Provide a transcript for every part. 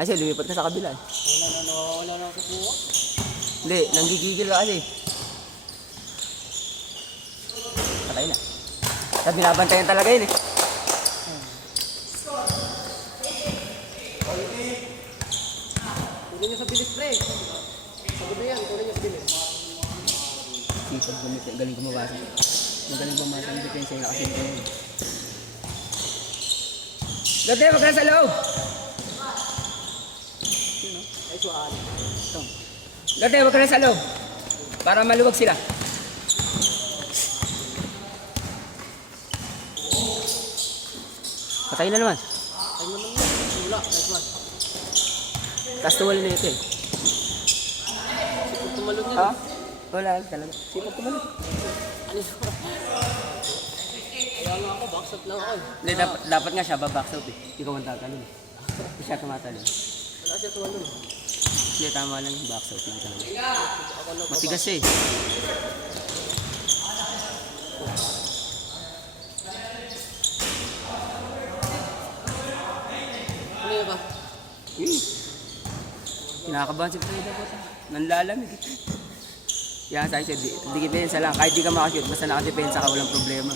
Kasi lumipat ka sa kabila. Wala na ako po. Hindi, nanggigigil ka kasi. Patay na. Sa binabantayan talaga yun eh. Kunin niyo sa bilis, pre. Sabi na yan, kunin niyo sa bilis. Sipag gumit, galing kumabasa. Magaling bumasa ng depensa yung nakasin ko yun. Gante, wag ka sa loob! Ay, suaan. Ito. Gante, wag ka na sa loob. Para maluwag sila. Patay na naman. Ay naman yun. Wala, nice one. Tapos tuwalin na ito eh. Sipag tumalon yun. Ha? Wala talaga. Sipag tumalon. Ano yun? Kaya nga ako, backshot lang ako eh. Hindi, dapat nga siya baback out eh. Ikaw ang tatalon. Hindi siya tumatalon. Wala siya tumalon. Hindi, tama lang yung back out. Hindi talaga. Ako na Matigas siya eh. Ano yun ba? Kinakabahan si Freda po. Nanlalamig. Yan tayo siya, di depensa lang. Kahit di ka makashoot, basta nakadepensa ka, walang problema.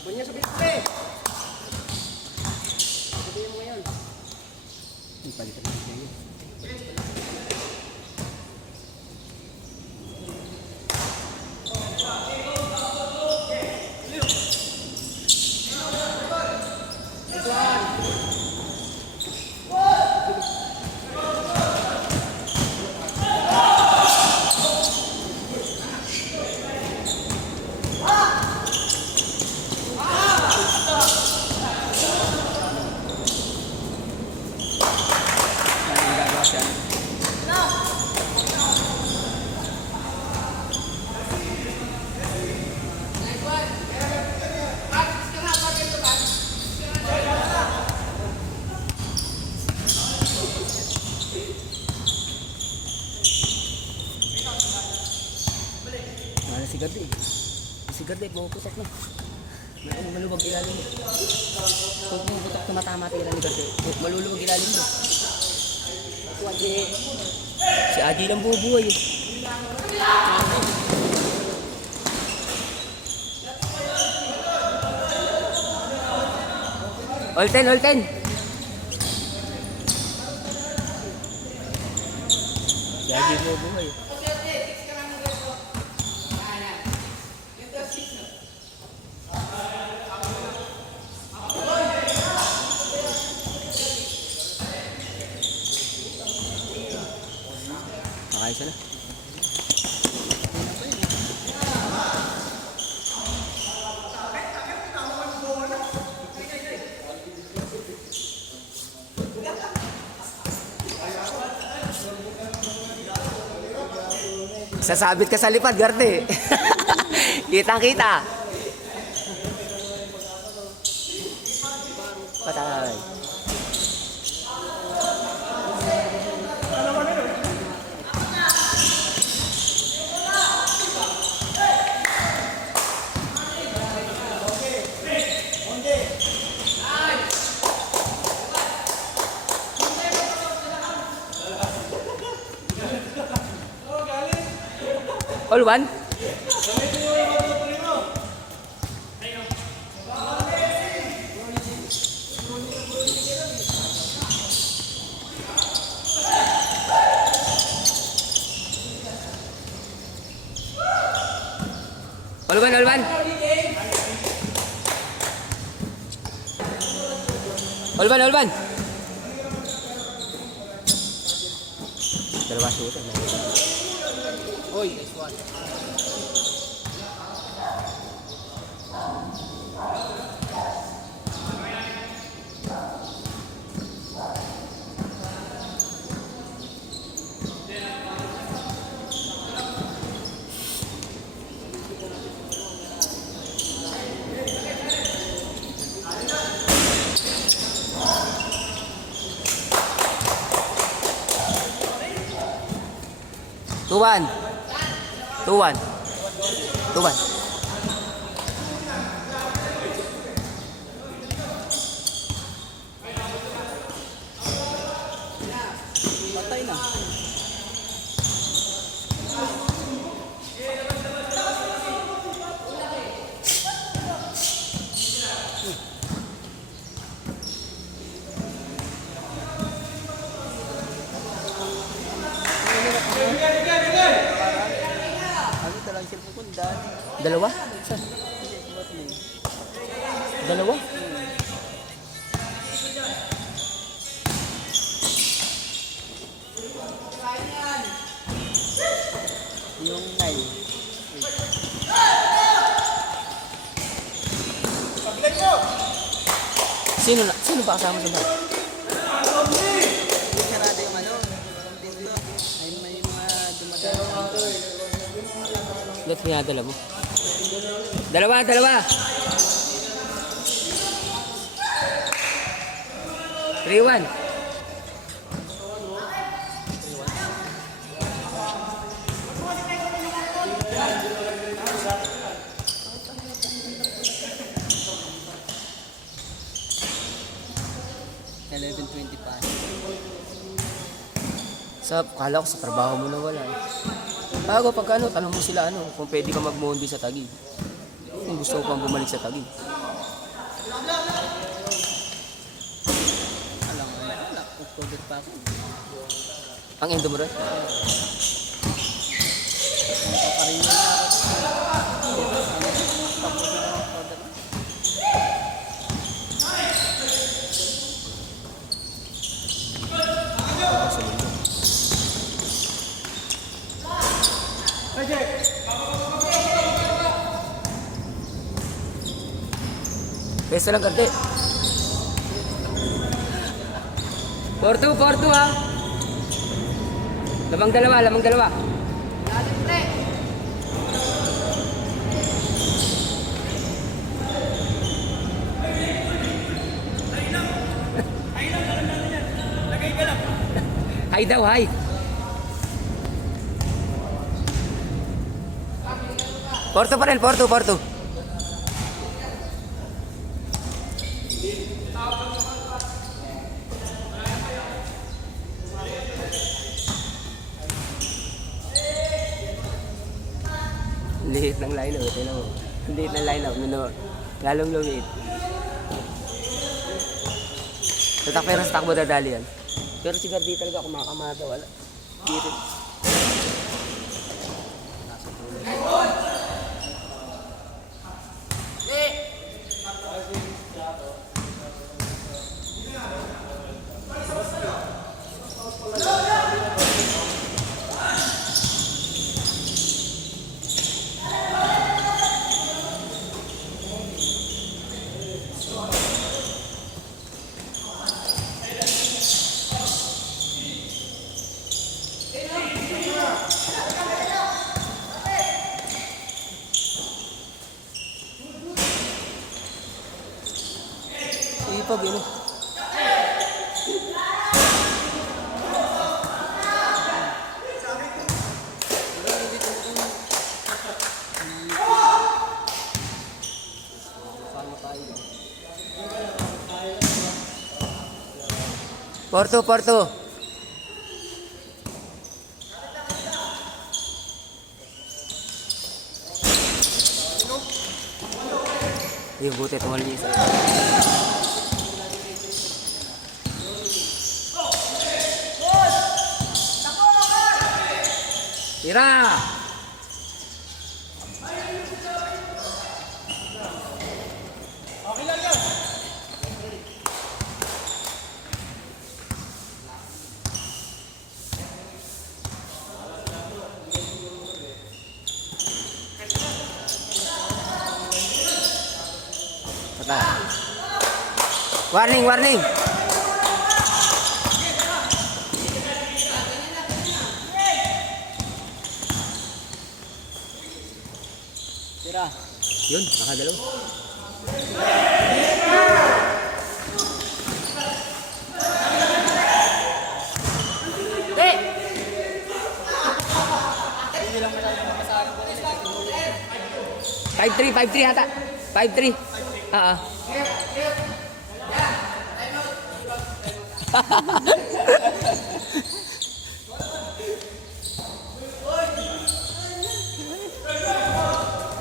Kunin niyo sa bilis, pre. Sabihin mo ngayon. Hindi palitan na siya yun. Sigat eh. Sigat eh, puputok na. Maluwag ilalim mo. Huwag mong putok tumatama at ilalim kasi. Maluluwag ilalim mo. Si Adi lang bubuhay eh. All 10, all 10. Si Adi bubuhay eh. Ayos na. Sasabit ka sa lipad, Garte. Kitang-kita. Patay. All one? All one, all one. All one, all one. Dalawa shoot. Oy, nice one. 2-1. 2-1. 2-1. Patay na. Ano talagang cellphone ko? Dami. Dalawa? Saan? Hindi, sumat mo. Dalawa? Yung 9. Sino ba kasama sa bahay? Hindi sarado yung ano. Dito. Ay may mga dumadaan. Ba't pinadala mo? Dalawa! 3-1. Kala ko sa trabaho mo na wala eh. Bago pagka ano, tanong mo sila ano, kung pwede ka mag-mondi sa Taguig. Kung gusto ko pang bumalik sa Taguig. Alam mo, wala. Pagkodet pa ako. Ang endo mo rin? Paparin niya na ako. Tapos na ako order na. Pesa lang kante. 4-2 ha. Lamang dalawa. Hay daw, hay. Porto pa rin, Porto. Liit ng line-up, ito mo. Liit ng line-up, lalong lumiit. Pero sa takbo dadali yan. Pero si Gardi talaga kumakamata, wala. Dirit. Ipag yun eh. Porto. Yung buti tumali sa Tira! Warning! Tira. Yun, nakadalaw. 5-3, 5-3 hata. 5-3. Oo.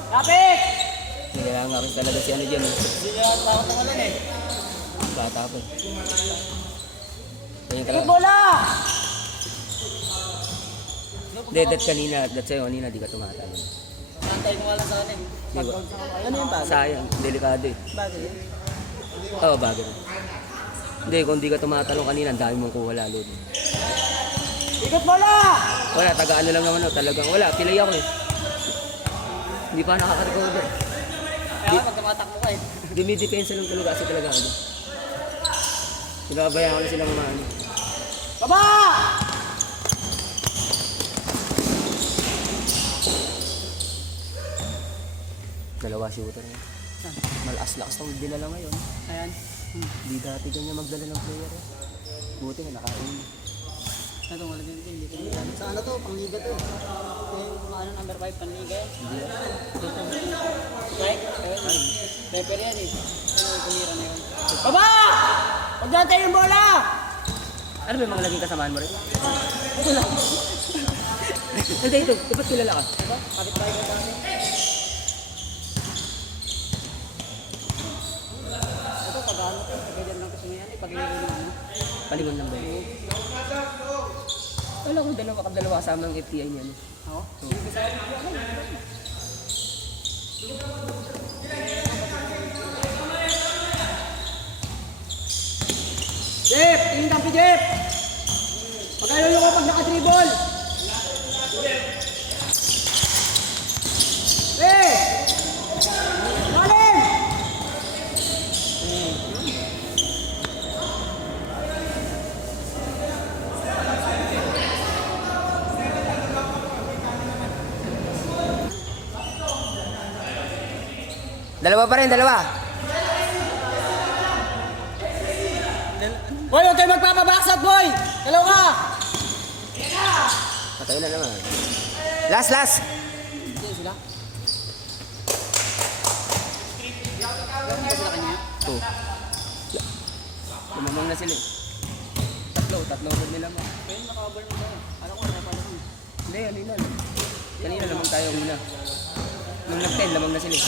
Lapit! Hindi kailangan nga rin talaga si ano dyan. Hindi na tawag ng ulan eh. Bata pa. Ayun Ikot talaga. bola! Dead kanina, dat sa'yo kanina, di ka tumatalo. Antay mo nga lang sa akin. Di ba? Ano yung bagay? Sayang, delikado eh. Bagay yun? Oo, bagay. Hindi, kung di ka tumatalo kanina, ang dami mong kuha lalo. Ikot bola! Wala, taga-ano lang naman, talagang wala, pilay ako eh. Hindi pa nakaka-recover. Kaya pag tumatakbo ka eh. Dumidepensa lang talaga kasi talaga ano. Pinababayaan ko na silang mga ano. Baba! Dalawa shooter eh. Malakas-lakas ng dinala ngayon. Ayan. Di dati ganyan magdala ng player eh. Buti nga nakain. Ito wala din hindi ko alam. Sa ano to? Pangliga to. Yung ano number 5 panliga yan. Strike? Refer yan eh. Ano yung kumira na yun? Baba! Huwag dyan tayo yung bola! Ano ba yung mga naging kasamaan mo rin? Ito lang. Hindi ito, dapat kilala ka. Diba? Kapit tayo ka dati. Ito pag ano to? Pagkailan lang kasi yan eh. Pag ano. Palingon lang ba yun? Wala ko dalawa kasama ng FTI niya. No? Ako? Jeff! Tingin kang Jeff! Pagkailan yung kapag naka-dribble! Eh! Lalim! Dalawa pa rin, dalawa. Boy, huwag kayo magpapabaksat, boy! Dalaw ka! Patay na naman. Last, last. Sino sila? Ano ba sila kanya? Oh. Lumamang na sila eh. Tatlo rin nila mo. Kaya naka-cover mo tayo. Alam ko, ano pala ko. Hindi, ano yun. Kanina lamang tayo una. Nung nag-10, lamang na sila eh.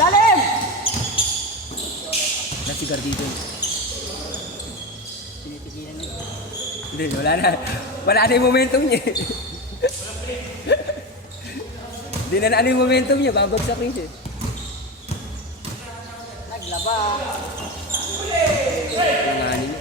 Lalim! Nasigar dito. Tinitigilan niya. Hindi, wala na. Wala na yung momentum niya. Hindi na ano yung momentum niya. Babagsak rin siya. Naglaba. Yung nga niya.